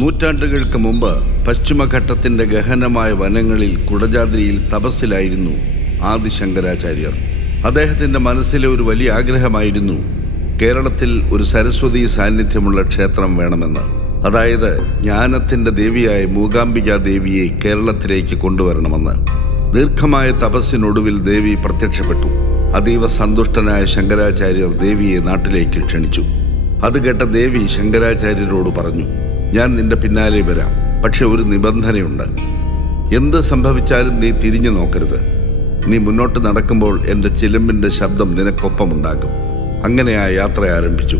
നൂറ്റാണ്ടുകൾക്ക് മുമ്പ് പശ്ചിമഘട്ടത്തിൻ്റെ ഗഹനമായ വനങ്ങളിൽ കുടജാദ്രിയിൽ തപസ്സിലായിരുന്നു ആദിശങ്കരാചാര്യർ. അദ്ദേഹത്തിൻ്റെ മനസ്സിലെ ഒരു വലിയ ആഗ്രഹമായിരുന്നു കേരളത്തിൽ ഒരു സരസ്വതി സാന്നിധ്യമുള്ള ക്ഷേത്രം വേണമെന്ന്. അതായത് ജ്ഞാനത്തിൻ്റെ ദേവിയായ മൂകാംബിക ദേവിയെ കേരളത്തിലേക്ക് കൊണ്ടുവരണമെന്ന്. ദീർഘമായ തപസ്സിനൊടുവിൽ ദേവി പ്രത്യക്ഷപ്പെട്ടു. അതീവ സന്തുഷ്ടനായ ശങ്കരാചാര്യർ ദേവിയെ നാട്ടിലേക്ക് ക്ഷണിച്ചു. അത് കേട്ട ദേവി ശങ്കരാചാര്യരോട് പറഞ്ഞു, ഞാൻ നിന്റെ പിന്നാലെ വരാം, പക്ഷെ ഒരു നിബന്ധനയുണ്ട്. എന്ത് സംഭവിച്ചാലും നീ തിരിഞ്ഞു നോക്കരുത്. നീ മുന്നോട്ട് നടക്കുമ്പോൾ എൻ്റെ ചിലമ്പിൻ്റെ ശബ്ദം നിനക്കൊപ്പമുണ്ടാകും. അങ്ങനെ ആ യാത്ര ആരംഭിച്ചു.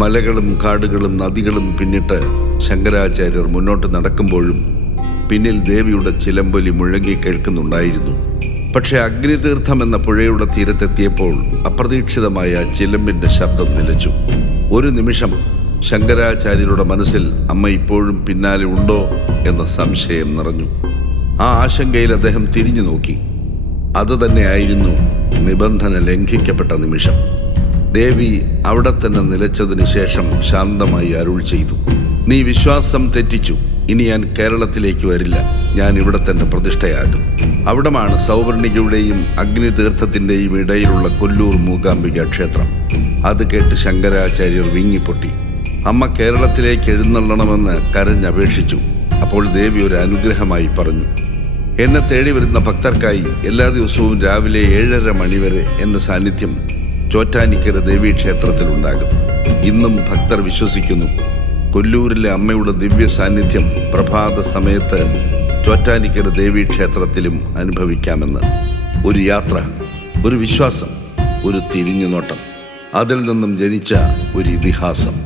മലകളും കാടുകളും നദികളും പിന്നിട്ട് ശങ്കരാചാര്യർ മുന്നോട്ട് നടക്കുമ്പോഴും പിന്നിൽ ദേവിയുടെ ചിലമ്പൊലി മുഴങ്ങി കേൾക്കുന്നുണ്ടായിരുന്നു. പക്ഷെ അഗ്നിതീർത്ഥം എന്ന പുഴയുടെ തീരത്തെത്തിയപ്പോൾ അപ്രതീക്ഷിതമായ ചിലമ്പിൻ്റെ ശബ്ദം നിലച്ചു. ഒരു നിമിഷം ശങ്കരാചാര്യരുടെ മനസ്സിൽ അമ്മ ഇപ്പോഴും പിന്നാലെ ഉണ്ടോ എന്ന സംശയം നിറഞ്ഞു. ആ ആശങ്കയിൽ അദ്ദേഹം തിരിഞ്ഞു നോക്കി. അതുതന്നെയായിരുന്നു നിബന്ധന ലംഘിക്കപ്പെട്ട നിമിഷം. ദേവി അവിടെ തന്നെ നിലച്ചതിന് ശേഷം ശാന്തമായി അരുൾ ചെയ്തു, നീ വിശ്വാസം തെറ്റിച്ചു. ഇനി ഞാൻ കേരളത്തിലേക്ക് വരില്ല. ഞാൻ ഇവിടെ തന്നെ പ്രതിഷ്ഠയാകും. അവിടമാണ് സൗവർണികയുടെയും അഗ്നിതീർത്ഥത്തിൻ്റെയും ഇടയിലുള്ള കൊല്ലൂർ മൂകാംബിക ക്ഷേത്രം. അത് കേട്ട് ശങ്കരാചാര്യർ വിങ്ങിപ്പൊട്ടി. അമ്മ കേരളത്തിലേക്ക് എഴുന്നള്ളണമെന്ന് കരഞ്ഞപേക്ഷിച്ചു. അപ്പോൾ ദേവി ഒരു അനുഗ്രഹമായി പറഞ്ഞു, എന്നെ തേടി വരുന്ന ഭക്തർക്കായി എല്ലാ ദിവസവും രാവിലെ 7:30 മണിവരെ എൻ്റെ സാന്നിധ്യം ചോറ്റാനിക്കര ദേവീക്ഷേത്രത്തിലുണ്ടാകും. ഇന്നും ഭക്തർ വിശ്വസിക്കുന്നു കൊല്ലൂരിലെ അമ്മയുടെ ദിവ്യ സാന്നിധ്യം പ്രഭാത സമയത്ത് ചോറ്റാനിക്കര ദേവീക്ഷേത്രത്തിലും അനുഭവിക്കാമെന്ന്. ഒരു യാത്ര, ഒരു വിശ്വാസം, ഒരു തിരിഞ്ഞുനോട്ടം, അതിൽ നിന്നും ജനിച്ച ഒരു ഇതിഹാസം.